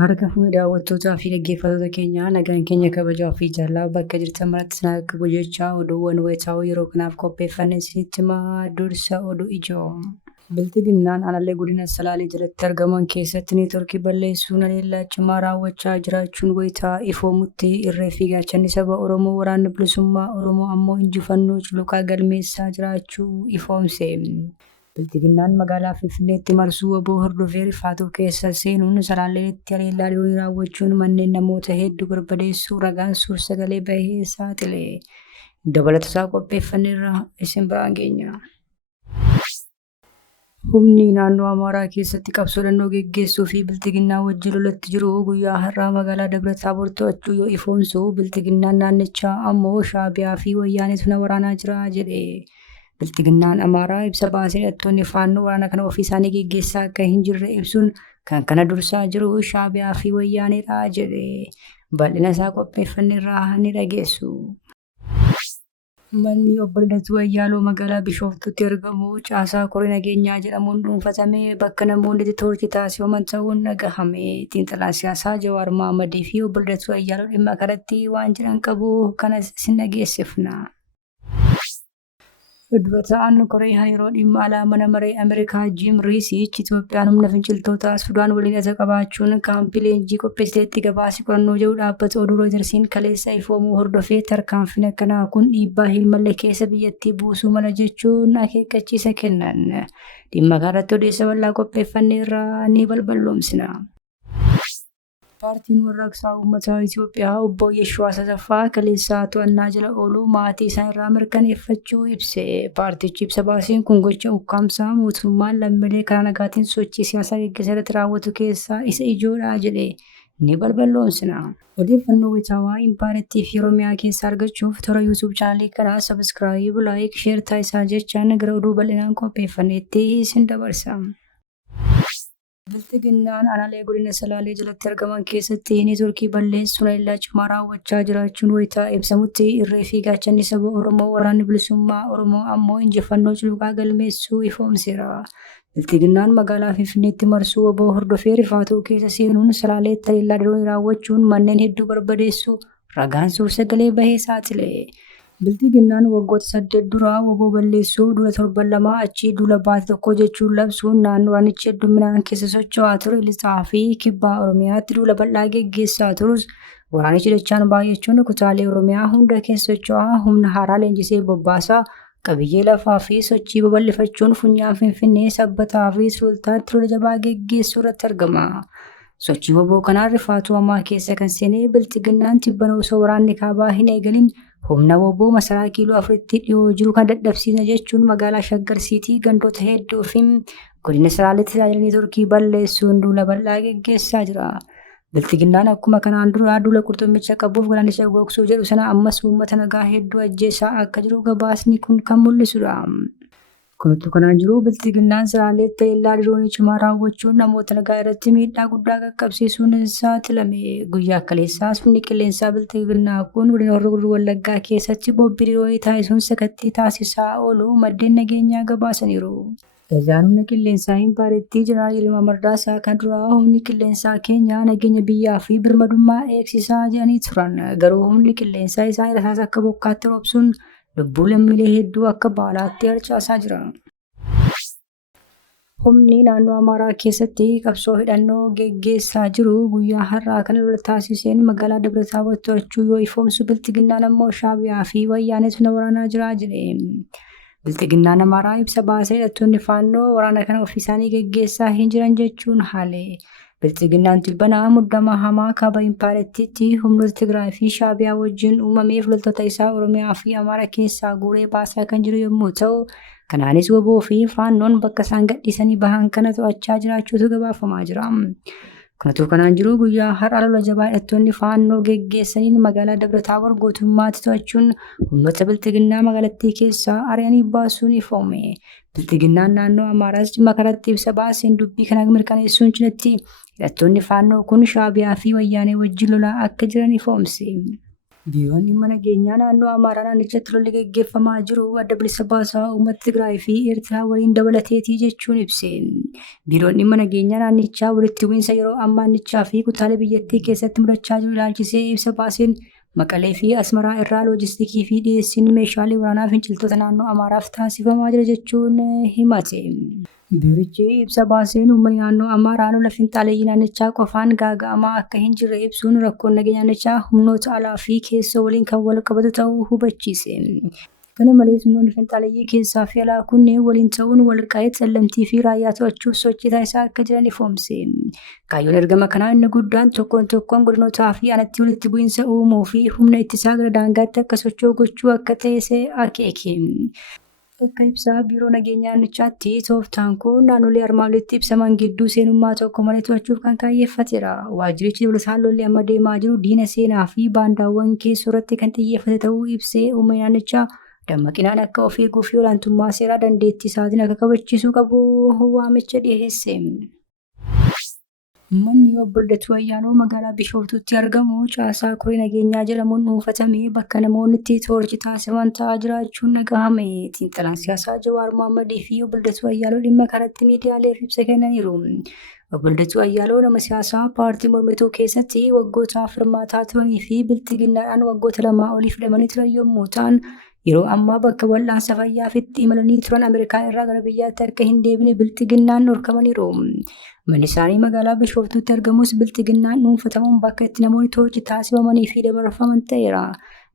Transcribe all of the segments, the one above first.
Harka fuudhee daawwattootaa fi dhaggeeffattoota keenyaa nagaan keenya kabajaa fi jaalala bakka jirtan maratti isin akka guyyaa oduuwwan wayitaawoo yeroo kanaaf qopheeffannee isinitti himaa dursa oduu ijoo. Biltiginnaan aanaalee godina Salaalee jalatti argaman keessatti neetwoorkii balleessuun haleellaa cimaa raawwachaa jiraachuun wayitaa ifoomutti irree fi gaachanni saba Oromoo waraanni bilisummaa Oromoo ammoo injifannoo culuqaa galmeessaa jiraachuu ifoomse. Biltiginnaan magaalaa Finfinneetti marsuu waboo hordofee rifaatuu keessa seenuun Salaaleetti haleellaa diroonii raawwachuun manneen namoota hedduu barbadeessuu ragaan suur-sagalee bahee saaxile. Dabalatasaa qopheeffanneerra isin biraan geenya. Humni naannoo Amaaraa keessatti qabsoo dannoo geggeessuu fi Biltiginnaa wajjin lolatti jiru guyyaa har'aa magaalaa Dabra Taabor to'achuu yoo ifoomsu Biltiginnaan naannichaa ammoo Shaabiyaa fi Wayyaaneetu na waraanaa jira jedhe. Biltiginnaan Amaaraa ibsa baasee hidhattoonni Faannoo waraana kana ofii isaanii geggeessaa akka hin jirre ibsuun kan kana dursaa jiru Shaabiyaa fi Wayyaaneedha jedhe. Bal'ina isaa qopheeffanneerraa ni dhageessu. Manni obbo Liddatuu Ayyaaloo magaalaa Bishooftuutti argamu caasaa koree nageenyaa jedhamuun dhuunfatamee bakka namoonni itti toortii taasifaman ta'uun dhagahame. Xiinxalaa siyaasaa Jawaar Mohammadii fi obbo Liddatuu Ayyaaloo dhimma kanatti waan jedhan qabu kanas isin dhageessifna. Dura ta'an koree hariiroo dhimma alaa mana maree Ameerikaa Jim Riisiich Itoophiyaan humna finciltoota Sudaan waliin hidhata qabaachuun kaampii leenjii qopheessiteetti gabaasii qorannoo jedhu dhaabbata oduu Rooyitersiin kaleessa ifoomuu hordofee tarkaanfiin akkanaa kun dhiibbaa hin malle keessa biyyattii buusuu mala jechuun akeekkachiisa kennan. Dhimma kanarratti odeessa bal'aa qopheeffanneerraa ni balballoomsina. Paartiin warraaqsaa uummataa Itoophiyaa obbo Yeshwaa Sasaffaa kaleessaa to'annaa jala ooluu maatii isaaniirraa mirkaneeffachuu ibse. Paartichi ibsa baaseen kun gocha ukkaamsaa mootummaan lammiilee karaa nagaatiin sochii siyaasaa gaggeessan irratti raawwatu keessaa isa ijoodha jedhe ni balballoomsina. Odeeffannoo wayitaawaa Impaarettii fi Oromiyaa keessaa argachuuf toora YouTube chaanalii kanaa sabiskiraayib, laayik, sheer taasisaa jechaan gara oduu bal'inaan qopheeffanneetti isin dabarsa. Biltiginnaan aanaalee godina Salaalee jalatti argaman keessatti neetwoorkii balleessuun haleellaa cimaa raawwachaa jiraachuun wayitaa ibsamutti irree fi gaachanni saba Oromoo waraanni bilisummaa Oromoo ammoo injifannoo culuqaa galmeessuu ifoomseera. Biltiginnaan magaalaa Finfinneetti marsuu waboo hordofee rifaatuu keessa seenuun Salaaleetti haleellaa diroonii raawwachuun manneen hedduu barbadeessuu ragaan suur-sagalee bahee saaxile. Biltiginnaan waggoota 8 duraa waboo balleessuu duula 7 achii duula baatii 1 jechuun labsuun naannoo waanichi hedduminaan keessa socho'aa ture lixaa fi kibbaa Oromiyaatti duula bal'aa geggeessaa turus waraanichi dachaan baay'achuun kutaalee Oromiyaa hunda keessa socho'aa humna haaraa leenjisee bobbaasaa qabiyyee lafaa fi sochii babal'ifachuun funyaan Finfinnee sabbataa fi sulultaatti lola jabaa geggeessuu irratti argama. Sochii waboo kanaan rifaatuu ammaa keessa kan seenee Biltiginnaan tibbana osoo waraanni kaabaa hin eegalin humna waboo masaraa kiiloo 4tti dhiyoo jiru kan dadhabsiisna jechuun magaalaa Shaggar Siitii gandoota hedduu fi godina Salaaleetti tajaajila neetwoorkii balleessuun duula bal'aa geggeessaa jira. Biltiginnaan akkuma kanaan dura duula qurxummicha qabuuf galaanicha gogsuu jedhu sana ammas uummata nagaa hedduu ajjeesaa akka jiru gabaasni kun kan mul'isudha. Kuntu kanaan jiru Biltiginnaan Salaaleetti haleellaa diroonii cimaa raawwachuun namoota nagaa irratti miidhaa guddaa qaqqabsiisuun saaxilame. Guyyaa kaleessaas humni qilleensaa Biltiginnaa kun godina Horroo Guduruu Wallaggaa keessatti bobbii diroonii taasisuun sakattii taasisaa oolu maddeen nageenyaa gabaasaniiru. Ajajaan humna qilleensaa Impaarettii Jeneraal Yilmaa Mardaasaa kan duraa humni qilleensaa keenya nageenya biyyaa fi birmadummaa eegsisaa jedhanii turan. Garuu humni qilleensaa isaan irraas akka bokkaatti roobsuun lubbuu lammiilee hedduu akka baalaatti harcaasaa jira. Humni naannoo Amaaraa keessatti qabsoo hidhannoo geggeessaa jiru guyyaa har'aa kana lola taasiseen magaalaa Dabra Taabor to'achuu yoo ifoomsu Biltiginnaan ammoo Shaabiyaa fi Wayyaaneetu na waraanaa jira jedhe. Biltiginnaan Amaaraa ibsa baasee hidhattoonni Faannoo waraana kana ofii isaanii geggeessaa hin jiran jechuun haale. Biltiginnaan tilbanaa muddama hamaa kaaba Impaarettiitti humnoota Tigraay fi Shaabiyaa wajjin uumameef loltoota isaa Oromiyaa fi Amaaraa keessaa guuree baasaa kan jiru yommuu ta'u, kanaanis waboo fi Faannoon bakka isaan gadhiisanii bahan kana to'achaa jiraachuutu gabaafamaa jira. Kanatu kanaan jiru guyyaa har'a lola jabaa hidhattoonni Faannoo geggeessaniin magaalaa Dabra Taabor guutummaatti to'achuun humnoota Biltiginnaa magaalattii keessaa ari'anii baasuun ifoome. Biltiginnaan naannoo Amaaraas dhimma kanatti ibsa baaseen dubbii kana mirkaneessuun cinatti hidhattoonni Faannoo kun Shaabiyaa fi Wayyaanee wajjin lolaa akka jiran ifoomse. Biiroon dhimma nageenyaa naannoo Amaaraa naannichatti lolli gaggeeffamaa jiru adda bilisa baasaa uummata Tigraay fi Eertiraa waliin dabalateetii jechuun ibse. Biiroon dhimma nageenyaa naannichaa walitti bu'iinsa yeroo ammaannichaa fi kutaalee biyyattii keessatti mudachaa jiru ilaalchisee ibsa baaseen Maqalee fi Asmaraa irraa loojistikii fi dhiyeessiin meeshaalee waraanaa finciltoota naannoo Amaaraaf taasifamaa jira jechuun himate. Biirichi ibsa baaseen uummanni naannoo Amaaraa lola finxaaleeyyii naannichaa qofaan gaaga'amaa akka hin jirre ibsuun rakkoon nageenya naannichaa humnoota alaa fi keessoo waliin kan wal qabatu ta'uu hubachiise. Kana malees humnoonni finxaaleeyyii keessaa fi alaa kunneen waliin ta'uun Walqaayit, Sallamtii fi Raayyaa to'achuuf sochii taasisaa akka jiran ifoomse. Kaayyoon ergama kanaa inni guddaan tokkoon godinootaa fi aanatti walitti bu'iinsa uumuu fi humna ittisaa gara daangaatti akka socho'u gochuu akka ta'e akeeke. Akka ibsaa biiroo nageenyaa naannichaatti tooftaan kun naannolee armaan olitti ibsaman gidduu seenummaa tokko malee to'achuuf kan kaayyeeffatedha. Waajjirichi dabalataan lolli amma deemaa jiru diina seenaa fi baandaawwan keessoo irratti kan xiyyeeffate ta'uu ibsee uummanni naannichaa dammaqinaan akka of eeguu fi olaantummaa seeraa dandeettii isaatiin akka kabachiisuu qabu waamicha dhiyeesse. Manni obbo Liddatuu Ayyaanoo magaalaa Bishooftuutti argamu caasaa koree nageenyaa jedhamuun dhuunfatamee bakka namoonni itti toorchi taasifaman ta'aa jiraachuun dhagahame. Xiinxalaan siyaasaa Jawaar Mohammadii fi obbo Liddatuu Ayyaanoo dhimma kanatti miidiyaaleef ibsa kennaniiru. Obbo Liddatuu Ayyaanoo nama siyaasaa paartii mormituu keessatti waggoota hirmaataa turanii fi bilxiginnaadhaan waggoota 2 oliif hidhamanii turan yommuu ta'an, yeroo ammaa bakka wal'aansa fayyaaf itti imalanii turan Ameerikaa irraa gara biyyaatti akka hin deebine bilxiginnaan dhorkamaniiru. Manni isaanii magaalaa Bishooftuutti argamus bilxiginnaan dhuunfatamuun bakka itti namoonni toorchi taasifamanii fi dabarfaman ta'eera.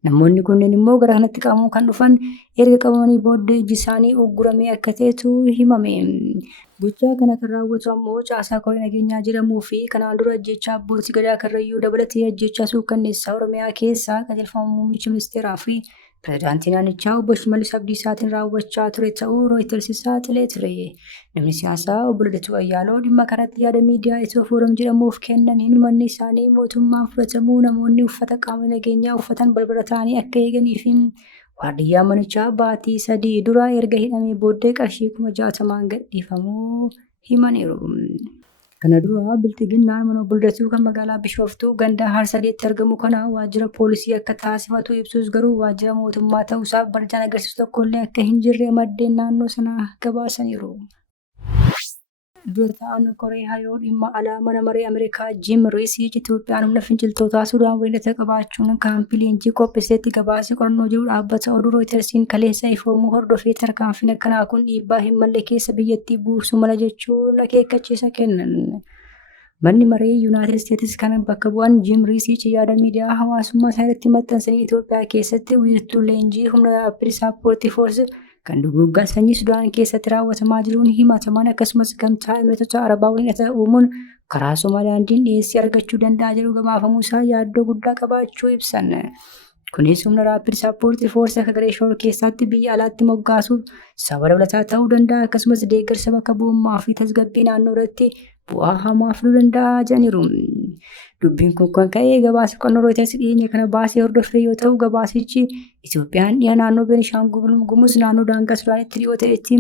Namoonni kunneen immoo gara kanatti qabamuun kan dhufan erga qabamanii booddee iji isaanii ugguramee akka ta'etu himame. Gochaa kana kan raawwatu ammoo caasaa koree nageenyaa jedhamuu fi kanaan dura ajjeechaa abbootii gadaa Karrayyuu dabalatee ajjeechaa suukkanneessaa Oromiyaa keessaa qajeelfama muummicha ministeeraa fi pirezidaantii naannichaa obbo Shimallis Abdiisaatiin raawwachaa ture ta'uu Rooyiters saaxilee ture. Namni siyaasaa obbo Liddatuu Ayyaanoo dhimma kanatti yaada miidiyaa Itoophiyaan jedhamuuf kennaniin manni isaanii mootummaan fudhatamuu namoonni uffata qaama nageenyaa uffatan balbala ta'anii akka eeganiif waardiyyaa manichaa baatii 3 dura erga hidhamee booddee qarshii 60,000 gadhiifamuu himaniiru. Kana dura bilxiginnaan mana obbo Liddatuu kan magaalaa Bishooftuu ganda Harsadiitti argamu kana waajjira poolisii akka taasifatu ibsus garuu waajjira mootummaa ta'uusaaf barjaan agarsiisu tokkollee akka hin jirre maddeen naannoo sanaa gabaasaniiru. Dura ta'an koree hariiroo dhimma alaa mana maree Ameerikaa Jim Riisiich Itoophiyaan humna finciltootaa Sudaan waliin qabaachuun kaampii leenjii qopheessetti gabaasee qorannoo jiru dhaabbata oduu Rooyitersiin kaleessa ifoomuu hordofee tarkaanfiin akkanaa kun dhiibbaa hin malle keessa biyyattii buusuu mala jechuun akeekkachiisa kennan. Manni maree Yuunaayitid Isteetsi kan bakka bu'an Jim Riisiich yaada miidiyaa hawaasummaa isaa irratti maxxansanii Itoophiyaa keessatti wiirtuu leenjii humna Rapid Support Force kan duguuggaa sanyii Sudaan keessatti raawwatamaa jiruun himataman akkasumas gamtaa Imireetota Arabaa waliin uumuun karaa Somaaliyaandiin dhiyeessii argachuu danda'a jedhu gabaafamuu isaa yaaddoo guddaa qabaachuu ibsan. Kunis humna Rapid Support Force akka garee shoror keessaatti biyya alaatti moggaasuuf sababa dabalataa ta'uu danda'a akkasumas deeggarsa bakka bu'ummaa fi tasgabbii naannoo irratti bu'aa hamaa fiduu danda'a jedhaniiru. Dubbiin kun kan ka'e gabaasa qorannoo Rooyiters dhiyeenya kana baasee hordofee yoo ta'u gabaasichi Itoophiyaan dhiyaa naannoo Beenishaangul Gumuz naannoo daangaa Sudaanitti dhiyoo ta'etti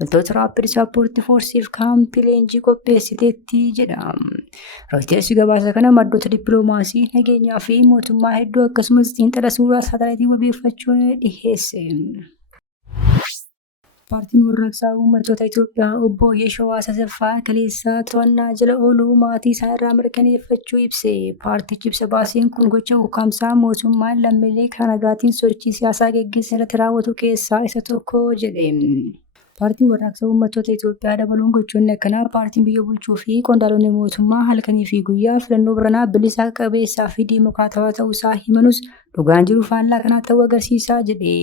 loltoota Rapid Support Forceef kaampii leenjii qopheessiteetti jedha. Rooyiters gabaasa kana maddoota dippiloomaasii nageenyaa fi mootummaa hedduu akkasumas xiinxala suuraa saatalaayitii wabeeffachuun dhiheesse. Paartiin warraaqsaa uummattoota Itoophiyaa obbo Yeshawaa Asaffaa kaleessa to'annaa jala ooluu maatii isaa irraa mirkaneeffachuu ibse. Paartichi ibsa baaseen kun gocha ukkaamsaa mootummaan lammiilee karaa nagaatiin sochii siyaasaa gaggeessan irratti raawwatu keessaa isa tokko jedhe. Paartiin warraaqsaa uummattoota Itoophiyaa dabaluun gochoonni akkanaa paartiin biyya bulchuu fi qondaalonni mootummaa halkanii fi guyyaa filannoo baranaa bilisa qabeessaa fi diimokiraatawaa ta'uusaa himanus dhugaan jiru faallaa kanaa ta'uu agarsiisaa jedhe.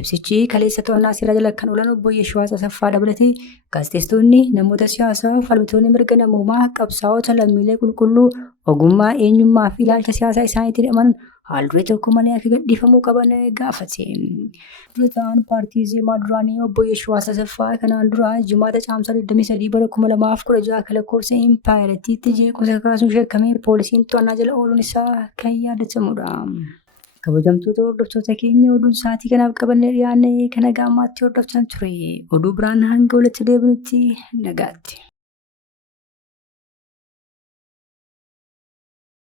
Ibsichi kaleessa to'annaa seeraa jala kan oolan obbo Yeshawaa Asaffaa dabalatee gaazexeessitoonni namoota siyaasaa falmitoonni mirga namummaa qabsaa'ota lammiilee qulqulluu ogummaa eenyummaa fi ilaalcha siyaasaa isaaniitti hidhaman haalduree tokko malee akka gadhiifamuu qaban gaafate. Dura ta'an paartii Zeemaa duraanii obbo Yeshawaa Asaffaa kanaan dura jimaata caamsaa 23 bara 2016 akka lakkoofsa Impaayiratiitti jeequmsa kaasuun shakkamee poolisiin to'annaa jala ooluun isaa kan yaadatamudha. Kabajamtoota hordoftoota keenya oduun sa'aatii kanaaf qabannee dhiyaanne kan nagaa ammaatti hordoftan ture. Oduu biraan hanga walitti deebinutti nagaatti.